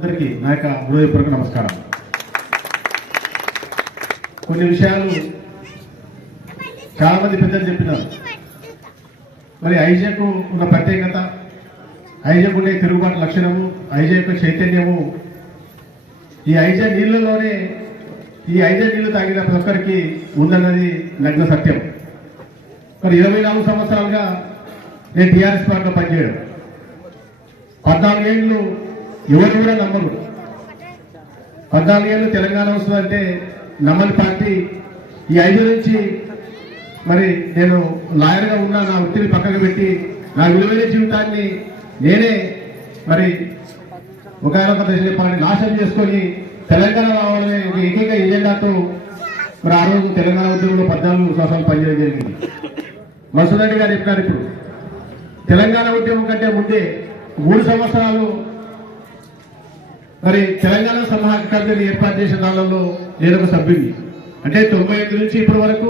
అందరికీ నా యొక్క హృదయపూర్వక నమస్కారం. కొన్ని విషయాలు చాలామంది పెద్దలు చెప్పినారు. మరి ఐజకు ఉన్న ప్రత్యేకత ఐజకు ఉండే తిరుగుబాటు లక్షణము ఐజ యొక్క చైతన్యము ఈ ఐజ నీళ్ళలోనే ఈ ఐజ నీళ్ళు తాగిన ప్రతి ఒక్కరికి ఉందన్నది నగ్న సత్యం. మరి ఇరవై నాలుగు సంవత్సరాలుగా నేను టీఆర్ఎస్ పార్టీలో పనిచేయడం. పద్నాలుగేళ్ళు ఎవరు కూడా నమ్మరు. పద్నాలుగేళ్ళు తెలంగాణ వస్తుందంటే నమ్మని పార్టీ. ఈ ఐదు నుంచి మరి నేను లాయర్గా ఉన్నా నా వృత్తిని పక్కకు పెట్టి నా విలువైన జీవితాన్ని నేనే మరి ఒకనొక దశలో నాశనం చేసుకొని తెలంగాణ రావాలనే ఒక ఏకైక ఎజెండాతో మరి ఆ రోజు తెలంగాణ ఉద్యమంలో పద్నాలుగు సంవత్సరాలు పనిచేయడం జరిగింది. మసూద్ గారు చెప్పినారు ఇప్పుడు. తెలంగాణ ఉద్యమం కంటే ముందే మూడు సంవత్సరాలు మరి తెలంగాణ సమాహకర్తని ఏర్పాటు చేసిన దానిలో నేను ఒక సభ్యుని అంటే తొంభై ఐదు నుంచి ఇప్పటి వరకు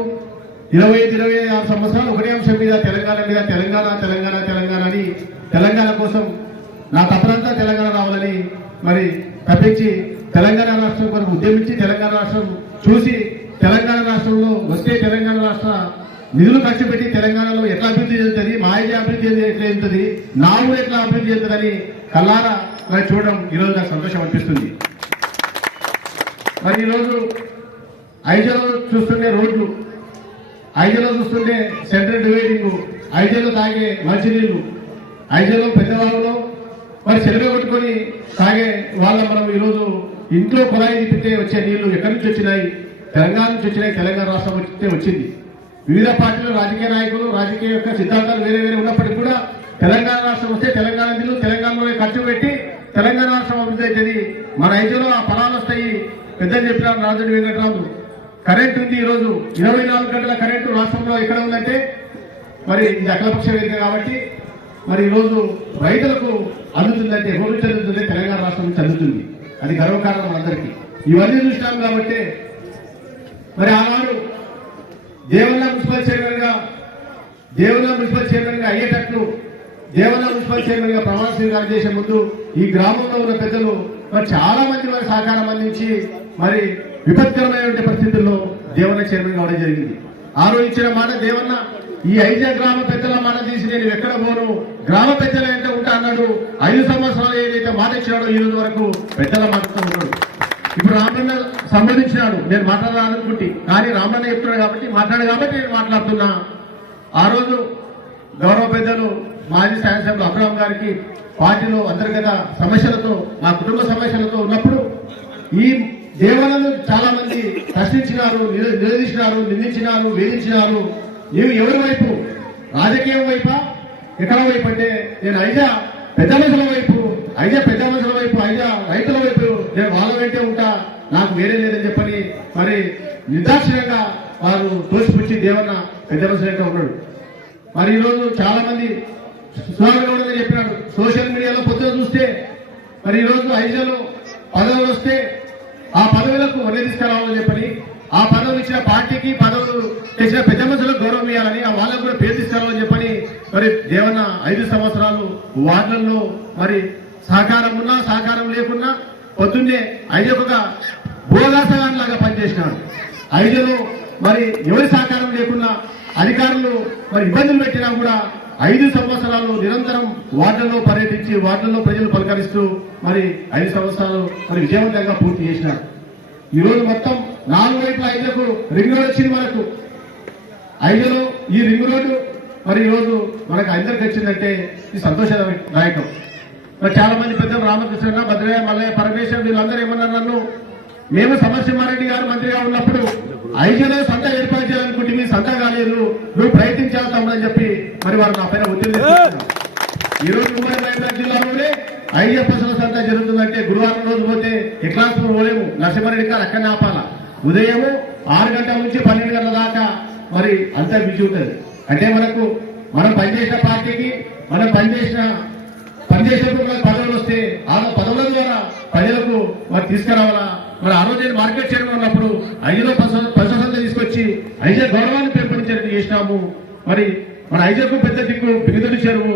ఇరవై ఐదు ఇరవై ఆరు సంవత్సరాలు ఒకటే అంశం మీద తెలంగాణ మీద తెలంగాణ తెలంగాణ తెలంగాణ అని తెలంగాణ కోసం నా తపనంతా తెలంగాణ రావాలని మరి తప్పించి తెలంగాణ రాష్ట్రం కొరకు ఉద్యమించి తెలంగాణ రాష్ట్రం చూసి తెలంగాణ రాష్ట్రంలో వస్తే తెలంగాణ రాష్ట్ర నిధులు ఖర్చు పెట్టి తెలంగాణలో ఎట్లా అభివృద్ధి చెందుతుంది మా ఇది అభివృద్ధి ఎట్లా చెందుతుంది నా ఊరు ఎట్లా అభివృద్ధి చెందుతుందని కల్లారా అది చూడడం ఈరోజు నాకు సంతోషం అనిపిస్తుంది. మరి ఈరోజు ఐజలో చూస్తుండే రోడ్లు ఐజలో చూస్తుండే సెంట్రల్ డివైడింగ్ ఐజలో తాగే మంచినీళ్ళు ఐజలో పెద్దవాళ్ళలో మరి చెరువు కొట్టుకొని తాగే వాళ్ళ మనం ఈరోజు ఇంట్లో కుళాయి తిప్పితే వచ్చే నీళ్ళు ఎక్కడి నుంచి వచ్చినాయి? తెలంగాణ నుంచి వచ్చినాయి తెలంగాణ రాష్ట్రం వచ్చితే వచ్చింది. వివిధ పార్టీలు రాజకీయ నాయకులు రాజకీయ యొక్క సిద్ధాంతాలు వేరే వేరే ఉన్నప్పటికీ కూడా తెలంగాణ రాష్ట్రం వస్తే తెలంగాణ నీళ్ళు తెలంగాణలో ఖర్చు పెట్టి తెలంగాణ రాష్ట్రం అభివృద్ధి అవుతుంది మన ఐదులో ఆ ఫలాలు వస్తాయి. పెద్దలు చెప్పినారు రాజుడి వెంకటరాజు కరెంట్ ఉంది ఈరోజు. ఇరవై నాలుగు గంటల కరెంటు రాష్ట్రంలో ఎక్కడ ఉందంటే మరి ఇది అఖిలపక్ష వేదిక కాబట్టి మరి ఈరోజు రైతులకు అందుతుందంటే ఎవరి నుంచి అందుతుంది తెలంగాణ రాష్ట్రం నుంచి అందుతుంది. అది గర్వకారణం మనందరికీ ఇవన్నీ చూసినాం కాబట్టి మరి ఆనాడు దేవన్న మున్సిపల్ చైర్మన్గా దేవన్న మున్సిపల్ చైర్మన్గా అయ్యేటట్లు దేవన మున్సిపల్ చైర్మన్గా ప్రమాణ స్వీకారం చేసే ముందు ఈ గ్రామంలో ఉన్న పెద్దలు మరి చాలా మంది వారి సహకారం అందించి మరి విపత్కరమైనటువంటి పరిస్థితుల్లో దేవన్న చైర్మన్ కావడం జరిగింది. ఆ రోజు ఇచ్చిన మాట దేవన్న ఈ ఐదే గ్రామ పెద్దల మాట తీసి నేను ఎక్కడ పోను? గ్రామ పెద్దల ఎంత ఉంటా? అన్నాడు. ఐదు సంవత్సరాలు ఏదైతే మాట ఇచ్చినాడో ఈ రోజు వరకు పెద్దల మాటతో ఉన్నాడు. ఇప్పుడు రామన్న సంబంధించినాడు. నేను మాట్లాడాలనుకుంటే కానీ రామన్న చెప్తున్నాడు కాబట్టి మాట్లాడు కాబట్టి నేను మాట్లాడుతున్నా. ఆ రోజు గౌరవ పెద్దలు మాజీ శాసనసభ్యులు అబ్రహం గారికి పార్టీలో అంతర్గత సమస్యలతో మా కుటుంబ సమస్యలతో ఉన్నప్పుడు ఈ దేవాలను చాలా మంది ప్రశ్నించినారు నిలదీసినారు నిందించినారు వేధించినారు. నీవు ఎవరి వైపు? రాజకీయం వైపా? ఎక్కడ వైపు అంటే నేను ఐజా పెద్ద మనుషుల వైపు ఐజా పెద్ద మనుషుల వైపు ఐజా రైతుల వైపు నేను వాళ్ళ వెంటే ఉంటా. నాకు వేరే లేదని చెప్పని మరి నిర్దాక్షిణంగా వారు తోసిపుచ్చి దేవన్న పెద్ద మనుషులు వెంట ఉన్నాడు. మరి ఈరోజు చాలా మంది స్లోగన్ చెప్పినాడు. సోషల్ మీడియాలో పొద్దున చూస్తే మరి ఈరోజు ఐజాలో పదవులు వస్తే ఆ పదవులకు వనే తీసుకురావాలని చెప్పని ఆ పదవులు ఇచ్చిన పార్టీకి పదవులు చేసిన పెద్ద మనుషులకు గౌరవం ఇవ్వాలని ఆ వాళ్ళకు కూడా పేరు తీసుకురావాలని చెప్పని మరి దేవన్న ఐదు సంవత్సరాలు వార్డులలో మరి సహకారం ఉన్నా సహకారం లేకున్నా పొద్దున్నే ఐదుగా భోగాసగాన్ లాగా పనిచేసినాడు. ఐదులో మరి ఎవరి సహకారం లేకున్నా అధికారులు మరి ఇబ్బందులు పెట్టినా కూడా ఐదు సంవత్సరాలు నిరంతరం వార్డుల్లో పర్యటించి వార్డుల్లో ప్రజలు పలకరిస్తూ మరి ఐదు సంవత్సరాలు మరి విజయవంతంగా పూర్తి చేసినారు. ఈ రోజు మొత్తం నాలుగు వైపుల ఐదుకు రింగ్ రోడ్ వచ్చింది మనకు. ఐదులో ఈ రింగ్ రోడ్డు మరి ఈరోజు మనకు అందరికి వచ్చిందంటే ఇది సంతోషదాయకం మరి చాలా మంది పెద్ద రామకృష్ణ భద్రయ్య మల్లయ్య పరమేశ్వర్ వీళ్ళందరూ ఏమన్నారు నన్ను? మేము సమరసింహారెడ్డి గారు మంత్రిగా ఉన్నప్పుడు ఐదులో సంత ఏర్పాటు చేయాలనుకుంటే మీ సంత కాలేదు నువ్వు ప్రయత్నించాలి తమ్ముడని చెప్పి మరి వారు నా పైన ఒత్తిడి. ఈ రోజు ఉమ్మడి జిల్లాలోనే అయ్యప్ప సంత జరుగుతుందంటే గురువారం రోజు పోతే ఎక్లాస్ పోలేము. నరసింహారెడ్డి గారు అక్కడనే ఆపాల. ఉదయం ఆరు గంటల నుంచి పన్నెండు గంటల దాకా మరి అంతా బిజీ ఉంటుంది. అంటే మనకు మనం పనిచేసిన పార్టీకి మనం పనిచేసిన పనిచేసినప్పుడు మనకు పదవులు వస్తే ఆ పదవుల ద్వారా ప్రజలకు మరి తీసుకురావాలా? మరి ఆ రోజు నేను మార్కెట్ చైర్మన్ ఉన్నప్పుడు ఐదులో పశుసంత తీసుకొచ్చి ఐజా గౌరవాన్ని పెంపొందించేట్టు చేసినాము. మరి మన ఐజాకు పెద్ద దిక్కు బిగుదడి చెరువు.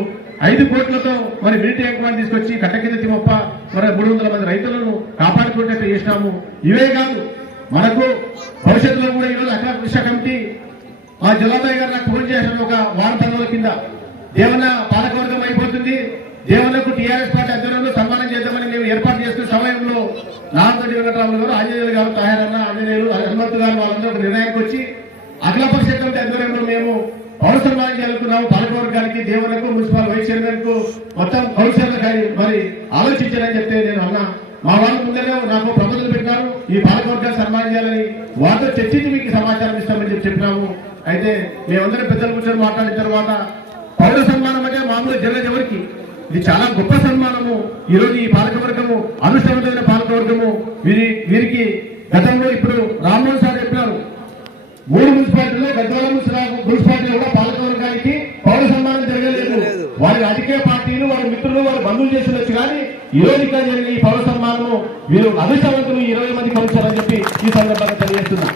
ఐదు కోట్లతో మరి మిలిటరీ ఎంక్వైరీ తీసుకొచ్చి కట్ట కింద తిమప్ప మరి మూడు వందల మంది రైతులను కాపాడుకునేట్టు చేసినాము. ఇవే కాదు మనకు భవిష్యత్తులో కూడా ఈరోజు అఖిల కృషి కమిటీ మా జిల్లాబాయి గారు నాకు ఫోన్ చేసిన ఒక వారం పది కింద. దేవన పాలకవర్గం అయిపోతుంది. దేవనకు టీఆర్ఎస్ పార్టీ అధ్వర్యంలో సన్మానం చేద్దామని మేము ఏర్పాటు చేస్తున్న వెంకటరాములు గారు ఆంజనేయులు గారు తాయారన్న ఆంజనేయులు హనుమంతు గారు వాళ్ళందరూ ఒక నిర్ణయానికి వచ్చి అఖిల కమిటీ ఆధ్వర్యంలో మేము పౌర సన్మానం చేయాలనుకున్నాము పాలకవర్గానికి దేవులకు మున్సిపల్ వైస్ చైర్మన్కు మొత్తం కౌన్సిలర్ మరి ఆలోచించారని చెప్తే నేను అన్నా. మా వాళ్ళు ముందరే నాకు ప్రపోజల్ పెట్టినారు. ఈ పాలకవర్గాన్ని సన్మానం చేయాలని వారితో చర్చించి మీకు సమాచారం ఇస్తామని చెప్పి చెప్పినాము. అయితే మేమందరం పెద్దలు కూర్చొని మాట్లాడిన తర్వాత పౌర సన్మానం అంటే మామూలు జరగదు ఎవరికి. ఇది చాలా గొప్ప సన్మానము. ఈ రోజు ఈ పాలకవర్గము అనుష్ఠానమైన పాలకవర్గము. వీరి వీరికి గతంలో ఇప్పుడు రామ్మోహన్ సార్ చెప్పినారు. మూడు మున్సిపాలిటీలో గద్వాల మున్సిపాలిటీలో కూడా పాలకవర్గానికి పౌర సన్మానం జరగలేదు. వారి రాజకీయ పార్టీలు వారి మిత్రులు వారి బంధువులు చేసినచ్చు కానీ ఈ రోజు ఇక్కడ జరిగిన ఈ పౌర సన్మానము వీరు అభిషేకంతులు ఇరవై మంది కలిసారని చెప్పి ఈ సందర్భంగా తెలియజేస్తున్నా.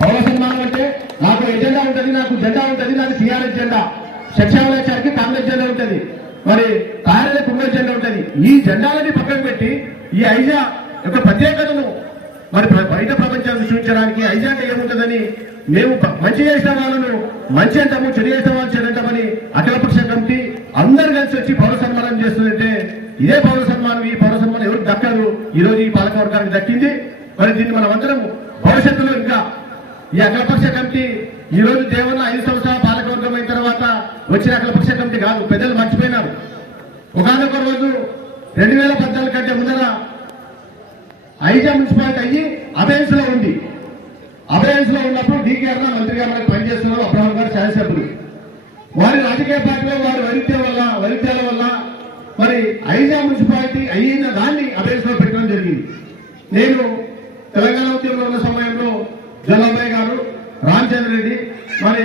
పౌర సన్మానం అంటే నాకు ఎజెండా ఉంటది నాకు జెండా ఉంటది నాకు టీఆర్ఎస్ జెండా. శిక్షాలయానికి కాంగ్రెస్ జెండా ఉంటది. మరి కార్యాలయ పొంగల్ జెండా ఉంటది. ఈ జెండాలని పక్కన పెట్టి ఈ ఐజా యొక్క ప్రత్యేకతను మరి బయట ప్రపంచాన్ని చూపించడానికి ఐజా అంటే ఏముంటుందని మేము మంచి చేసిన వాళ్ళను మంచి అంటాము చెడు చేసిన వాళ్ళు చెడంటామని అఖిలపక్ష కమిటీ అందరు కలిసి వచ్చి పౌర సన్మానం చేస్తుందంటే ఇదే పౌర సన్మానం ఈ పౌర సన్మానం ఎవరికి దక్కదు ఈ రోజు ఈ పాలకవర్గానికి దక్కింది. మరి దీన్ని మనం అందరం భవిష్యత్తులో ఇంకా ఈ అఖిలపక్ష కమిటీ ఈ రోజు దేవన ఐదు సంవత్సరాల అయిన తర్వాత వచ్చిన అఖిలపక్ష కమిటీ కాదు పెద్దలు మర్చిపోయినారు. ఒకనొక రోజు రెండు వేల పద్నాలుగు కంటే ముందర ఐజా మున్సిపాలిటీ అయ్యి అబయన్స్లో ఉంది అబయన్స్లో ఉన్నప్పుడు డీకేఆర్ మంత్రిగా మనకి పనిచేస్తున్నారు అబ్రహం గారు శాసనసభ్యులు. వారి రాజకీయ పార్టీలో వారి వైరుధ్యం వల్ల వైరుధ్యాల వల్ల మరి ఐజా మున్సిపాలిటీ అయిన దాన్ని అబయన్స్లో పెట్టడం జరిగింది. నేను తెలంగాణ ఉద్యమంలో ఉన్న సమయంలో జల్లబాయ్ గారు రామచంద్ర రెడ్డి మరి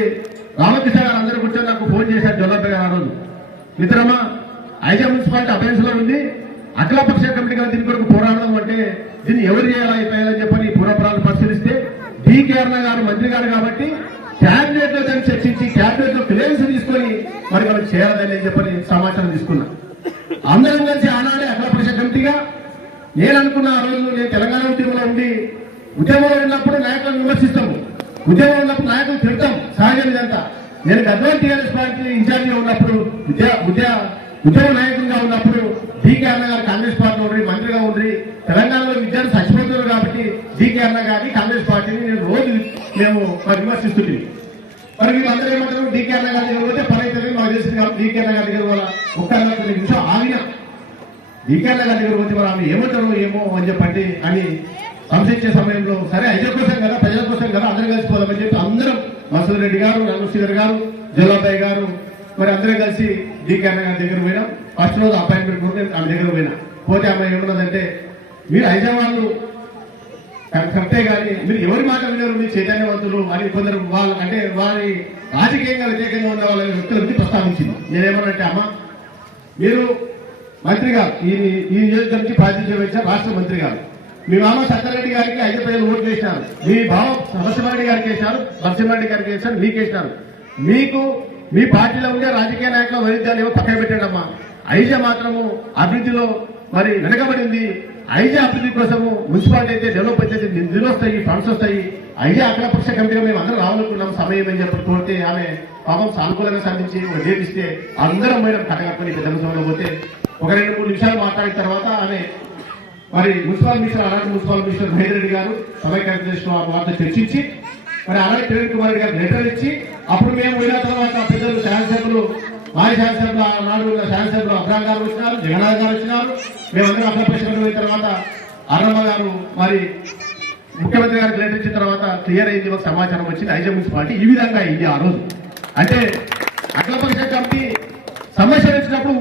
రామకృష్ణ గారు అందరూ కూర్చొని నాకు ఫోన్ చేశారు జల్లబాయ్ గారు ఆ రోజు మిత్రమా ఐజా మున్సిపాలిటీ అబయన్స్లో ఉంది అఖిలపక్ష కమిటీ దీని కొరకు పోరాడడం అంటే దీన్ని ఎవరు చేయాలా అయిపోయాలని చెప్పని పూర్వపురాలు పరిశీలిస్తే డికేఆర్ గారు మంత్రి గారు కాబట్టి క్యాబినెట్లో దాన్ని చర్చించి క్యాబినెట్లో క్లియరెన్స్ తీసుకొని మరి మనం చేయాలని చెప్పని సమాచారం తీసుకున్నా. అందరం కలిసి ఆనాడే అఖిలపక్ష కమిటీగా నేను అనుకున్న ఆ రోజు నేను తెలంగాణ ఉద్యమంలో ఉండి ఉద్యమంలో ఉన్నప్పుడు నాయకులను విమర్శిస్తాము. ఉద్యమంలో ఉన్నప్పుడు నాయకులు తిడతాం. సహజం ఇదంతా. నేను గద్వాల టీఆర్ఎస్ పార్టీ ఇన్ఛార్జిగా ఉన్నప్పుడు విద్యా విద్యా ఉద్యమ నాయకుడిగా ఉన్నప్పుడు డీకే అన్న గారు కాంగ్రెస్ పార్టీలో ఉండి మంత్రిగా ఉండి తెలంగాణలో విద్యార్థి చచ్చిపోతున్నారు కాబట్టి డీకే అన్న గారిని కాంగ్రెస్ పార్టీని నేను రోజు మేము విమర్శిస్తుంది మరి వీళ్ళందరూ ఏమంటారు? డీకే అన్న గారి దగ్గర పోతే పని అవుతుంది మాకు తెలిసింది కాబట్టి డీకే అన్న గారి దగ్గర వాళ్ళ ఒక్క నిమిషం ఆగిన. డీకేళ్ళ గారి దగ్గర పోతే మరి ఆమె ఏమంటారో ఏమో అని చెప్పండి అని సంశించే సమయంలో సరే ఐజర్ కోసం కదా అందరం కలిసిపోదామని చెప్పి అందరం మసూద్ రెడ్డి గారు నల్లశ్రీధర్ గారు జల్లాబాయ్ గారు మరి అందరం కలిసి డీకే అన్న గారి దగ్గర పోయినాం. ఫస్ట్ రోజు అపాయింట్మెంట్ కూడా ఆమె దగ్గర పోయినా. పోతే ఆమె ఏమన్నదంటే మీరు హైదరాబాద్ కరెక్టే కానీ మీరు ఎవరి మాట వినరు మీరు చైతన్యవంతులు అని కొందరు వాళ్ళ అంటే వారి రాజకీయంగా వ్యతిరేకంగా ఉన్న వాళ్ళ వ్యక్తుల గురించి ప్రస్తావించింది. నేనేమన్నంటే అమ్మ మీరు మంత్రి గారు ఈ ఈ నియోజకవర్గం ప్రాతినిధ్యం వహించారు రాష్ట్ర మంత్రి గారు మీ మామ సత్యరెడ్డి గారికి ఐదు ప్రజలు ఓట్లు వేసినారు మీ బావ నరసింహారెడ్డి గారికి వేశారు నరసింహారెడ్డి గారికి వేశారు మీకు వేసినారు మీకు మీ పార్టీలో ఉండే రాజకీయ నాయకుల వైరుధ్యాలు ఏవో పక్కన పెట్టాడమ్మా. ఐజ మాత్రము అభివృద్ధిలో మరి వెనకబడింది. ఐజా అభివృద్ధి కోసము మున్సిపాలిటీ అయితే డెవలప్ అయితే నిధులు వస్తాయి ఫండ్స్ వస్తాయి. ఐజా అఖిలపక్ష కమిటీగా మేము అందరం రావాలనుకున్నాం. సమయం అని చెప్పి కోరితే ఆమె పాపం సానుకూలంగా సాధించి ఒక డేట్ ఇస్తే అందరం మేడం కట్టగట్టుకుని పెద్ద ముసలిలో పోతే. ఒక రెండు మూడు నిమిషాలు మాట్లాడిన తర్వాత ఆమె మరి మున్సిపల్ మినిస్టర్ అలాంటి మున్సిపల్ మినిస్టర్ మహేందర్ గారు సభ సమైక్య ఆ వార్త చర్చించి మరి అలాగే కిరణ్ కుమార్ గారు లెటర్ ఇచ్చి అప్పుడు మేము పోయిన తర్వాత పెద్దలు శాసనసభ్యులు మాజీ శాసనసభ్యులు ఆనాడు శాసనసభ్యులు అబ్రామ్ గారు వచ్చినారు జగన్నాథ్ గారు వచ్చినారు. మేమందరం అప్లపేషన్ పోయిన తర్వాత అన్నమ్మ గారు మరి ముఖ్యమంత్రి గారికి లెటర్ ఇచ్చిన తర్వాత క్లియర్ అయింది ఒక సమాచారం వచ్చింది. ఐజా మున్సిపాలిటీ ఈ విధంగా అయింది ఆ రోజు. అంటే అఖిలపక్ష కమిటీ సమస్య వచ్చినప్పుడు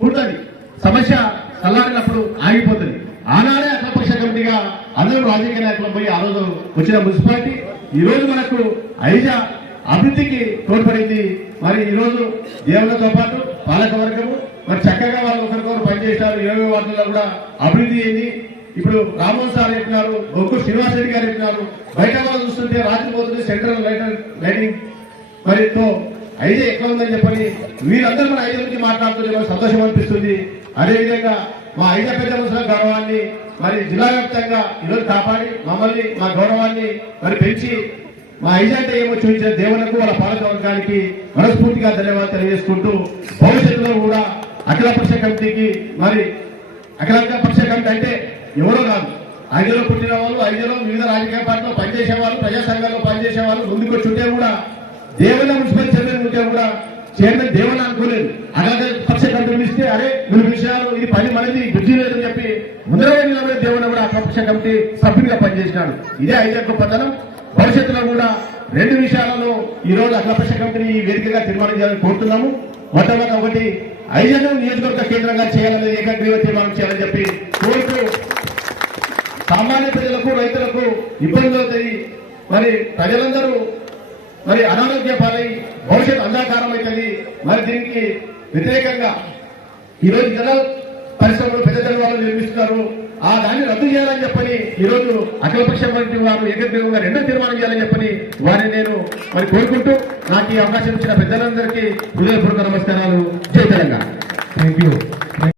ఉంటుంది సమస్య చల్లారినప్పుడు ఆగిపోతుంది. ఆనాడే అఖిలపక్ష కమిటీగా అందరూ రాజకీయ నాయకులు పోయి ఆ రోజు వచ్చిన మున్సిపాలిటీ. ఈ రోజు మనకు ఐజా అభివృద్ధికి తోడ్పడింది. మరి ఈ రోజు దేవులతో పాటు పాలక వర్గము మరి చక్కగా వాళ్ళు ఒకరికొకరు పనిచేశారు. ఇరవై వార్డుల్లో కూడా అభివృద్ధి అయింది. ఇప్పుడు రామోహన్ సార్ చెప్పినారు ఒక్కు శ్రీనివాస్ రెడ్డి గారు చెప్పినారు. బయట వాళ్ళు చూస్తుంటే రాత్రి పోతుంది సెంట్రల్ లైటింగ్ లైటింగ్. మరి ఐదే ఎక్కువ ఉందని చెప్పని వీరందరూ మన ఐదు నుంచి మాట్లాడుతుంటే సంతోషం అనిపిస్తుంది. అదేవిధంగా మా ఐదు పెద్ద ముసలి గౌరవాన్ని మరి జిల్లా వ్యాప్తంగా ఈరోజు కాపాడి మమ్మల్ని మా గౌరవాన్ని మరి పెంచి మా ఐదు ఏమో చూపించిన దేవులకు వాళ్ళ పాలకవర్గానికి మనస్ఫూర్తిగా ధన్యవాదాలు తెలియజేసుకుంటూ భవిష్యత్తులో కూడా అఖిల పక్ష కమిటీకి మరి అఖిల పక్ష కమిటీ అంటే ఎవరో కాదు. ఐదులో పుట్టిన వాళ్ళు ఐదులో వివిధ రాజకీయ పార్టీలో పనిచేసే వాళ్ళు ప్రజా సంఘాల్లో పనిచేసే వాళ్ళు ముందుకు వచ్చి ఉంటే కూడా దేవుళ్ళ మున్సిపల్ చైర్మన్ ఉంటే కూడా చైర్మన్ దేవన అనుకోలేదు. అలాగే పక్ష కమిటీలు ఇస్తే అరే వీళ్ళు విషయాలు ఇది పని మనది బుద్ధి లేదని చెప్పి ముందర నిలబడే దేవుని కూడా ఆ పక్ష కమిటీ సభ్యుడిగా పనిచేసినాడు. ఇదే ఐదు గొప్పతనం. భవిష్యత్తులో కూడా రెండు విషయాలలో ఈ రోజు అఖిలపక్ష కమిటీని ఈ వేదికగా తీర్మానం చేయాలని కోరుతున్నాము. మొట్టమొదటి ఒకటి ఐదు నియోజకవర్గ కేంద్రంగా చేయాలని ఏకగ్రీవ తీర్మానం చేయాలని చెప్పి కోరుతూ సామాన్య ప్రజలకు రైతులకు ఇబ్బందులు అవుతాయి. మరి ప్రజలందరూ మరి అనారోగ్య పాలై భవిష్యత్ అంధాకారం అవుతుంది మరి దీనికి వ్యతిరేకంగా ఈరోజు జనరల్ పరిశ్రమలు పెద్ద జనవాళ్ళు వాళ్ళు నిర్మిస్తున్నారు. ఆ దాన్ని రద్దు చేయాలని చెప్పని ఈరోజు అఖిలపక్ష కమిటీ వారు ఏకగ్రీవంగా రెండో తీర్మానం చేయాలని చెప్పని వారిని నేను మరి కోరుకుంటూ నాకు ఈ అవకాశం ఇచ్చిన పెద్దలందరికీ హృదయపూర్వక నమస్కారాలు. జై తెలంగాణ. Thank you